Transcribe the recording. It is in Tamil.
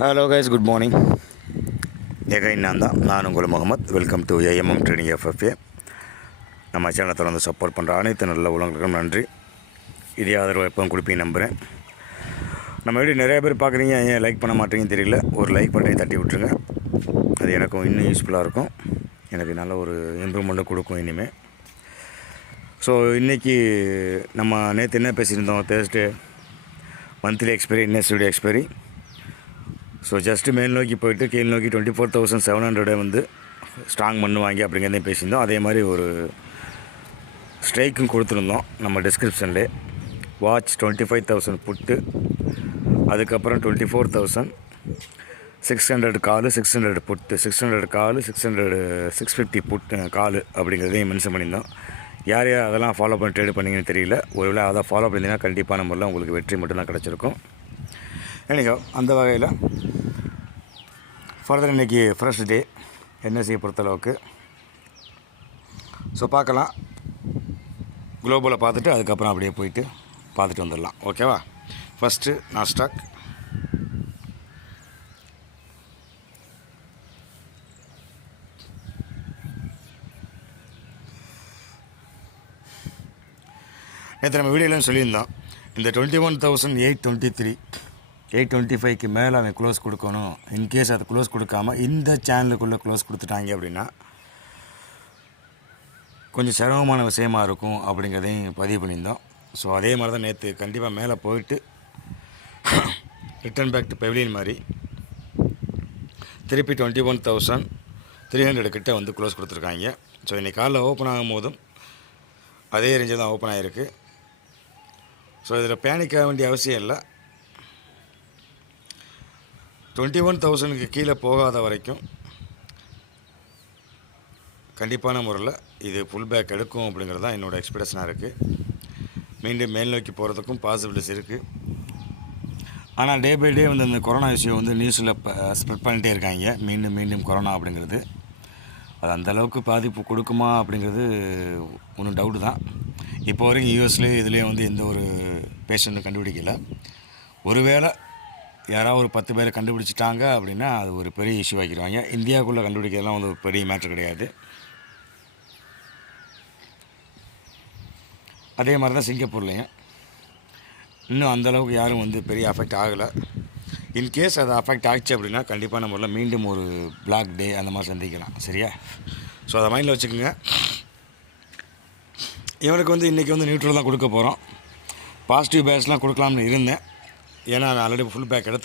Hello guys, good morning. Again நான் உங்கள் Mohammed. Welcome to AMM trading FFA. நம்ம சேனலை தொடர்ந்து சப்போர்ட் பண்ணுற அனைத்து நல்ல உலகங்களுக்கும் நன்றி. இதே ஆதரவு எப்பவும் கொடுப்பீங்க நம்புகிறேன். நம்ம வீடியோ நிறைய பேர் பார்க்குறீங்க, ஏன் லைக் பண்ண மாட்டேங்கன்னு தெரியல. ஒரு லைக் பண்ணி தட்டி விட்ருங்க. அது எனக்கும் இன்னும் யூஸ்ஃபுல்லாக இருக்கும். எனக்கு நல்ல ஒரு இம்ப்ரூவ்மெண்ட்டும் கொடுக்கும் இனிமேல். ஸோ இன்றைக்கி நம்ம நேற்று என்ன பேசியிருந்தோம்? தேர்ஸ்டே மந்த்லி எக்ஸ்பைரி, இன்னெஸ்டிவ் எக்ஸ்பைரி. ஸோ ஜஸ்ட்டு மேல் நோக்கி போய்ட்டு கீழ் நோக்கி 24,700 வந்து ஸ்ட்ராங் பண்ணுவாங்க அப்படிங்கிறதையும் பேசியிருந்தோம். அதே மாதிரி ஒரு ஸ்ட்ரைக்கும் கொடுத்துருந்தோம் நம்ம டிஸ்கிரிப்ஷன்லே. வாட்ச் 25,000 புட்டு, அதுக்கப்புறம் 24,600 காலு, 600 புட்டு, 600 காலு, 650 புட்டு காலு அப்படிங்கிறதையும் மென்ஷன் பண்ணியிருந்தோம். யார் யார் அதெல்லாம் ஃபாலோ பண்ணி ட்ரேடு பண்ணிங்கன்னு தெரியல. ஒருவேளை அதை ஃபாலோ பண்ணிங்கன்னா கண்டிப்பான முறையில் உங்களுக்கு வெற்றி மட்டும்தான் கிடச்சிருக்கும். எனக்கோ அந்த வகையில் ஃபர்தர் இன்றைக்கி ஃப்ரெஷ் டே என்எஸ்சியை பொறுத்தளவுக்கு. ஸோ பார்க்கலாம், குளோபலை பார்த்துட்டு அதுக்கப்புறம் அப்படியே போயிட்டு பார்த்துட்டு வந்துடலாம். ஓகேவா? First Nasdaq. நேற்று நம்ம வீடியோலாம் சொல்லியிருந்தோம், இந்த 21,823 825க்கு மேலே அவன் க்ளோஸ் கொடுக்கணும். இன்கேஸ் அது க்ளோஸ் கொடுக்காமல் இந்த சேனலுக்குள்ளே க்ளோஸ் கொடுத்துட்டாங்க அப்படின்னா கொஞ்சம் சிரமமான விஷயமாக இருக்கும் அப்படிங்கிறதையும் பதிவு பண்ணியிருந்தோம். ஸோ அதே மாதிரி தான் நேற்று கண்டிப்பாக மேலே போயிட்டு ரிட்டர்ன் பேக் டு பெவிலியன் மாதிரி திருப்பி 21,300 கிட்ட வந்து க்ளோஸ் கொடுத்துருக்காங்க. ஸோ இன்றைக்கி காலைல ஓப்பன் ஆகும் போதும் அதே ரேஞ்சு தான் ஓப்பன் ஆகிருக்கு. ஸோ இதில் பேனிக் ஆக வேண்டிய அவசியம் இல்லை. 21,000க்கு கீழே போகாத வரைக்கும் கண்டிப்பான முறையில் இது ஃபுல் பேக் எடுக்கும் அப்படிங்கிறது தான் என்னோடய எக்ஸ்பெக்டேஷனாக இருக்குது. மீண்டும் மேல் நோக்கி போகிறதுக்கும் பாசிபிலிட்டிஸ் இருக்குது. ஆனால் டே பை டே வந்து இந்த கொரோனா விஷயம் வந்து நியூஸில் ஸ்ப்ரெட் பண்ணிகிட்டே இருக்காங்க. மீண்டும் கொரோனா அப்படிங்கிறது அது அந்தளவுக்கு பாதிப்பு கொடுக்குமா அப்படிங்கிறது ஒன்றும் டவுட்டு தான். இப்போ வரைக்கும் யூஎஸ்லேயும் இதுலேயும் வந்து எந்த ஒரு பேஷண்ட்டும் கண்டுபிடிக்கலை. ஒருவேளை யாராவது ஒரு 10 பேரை கண்டுபிடிச்சிட்டாங்க அப்படின்னா அது ஒரு பெரிய இஷ்யூ ஆக்கிடுவாங்க. இந்தியாவுக்குள்ளே கண்டுபிடிக்கிறதுலாம் வந்து ஒரு பெரிய மேட்ரு கிடையாது. அதே மாதிரி தான் சிங்கப்பூர்லேயும் இன்னும் அந்தளவுக்கு யாரும் வந்து பெரிய அஃபெக்ட் ஆகலை. இன்கேஸ் அதை அஃபெக்ட் ஆகிடுச்சு அப்படின்னா கண்டிப்பாக நம்மள மீண்டும் ஒரு பிளாக் டே அந்த மாதிரி சந்திக்கலாம். சரியா? ஸோ அதை மைண்டில் வச்சுக்கோங்க. இவனுக்கு வந்து இன்றைக்கி வந்து நியூட்ரல் தான் கொடுக்க போகிறோம். பாசிட்டிவ் பேஸ்லாம் கொடுக்கலாம்னு இருந்தேன். ஏன்னா நான் ஆல்ரெடி ஃபுல் பேக் எடுத்து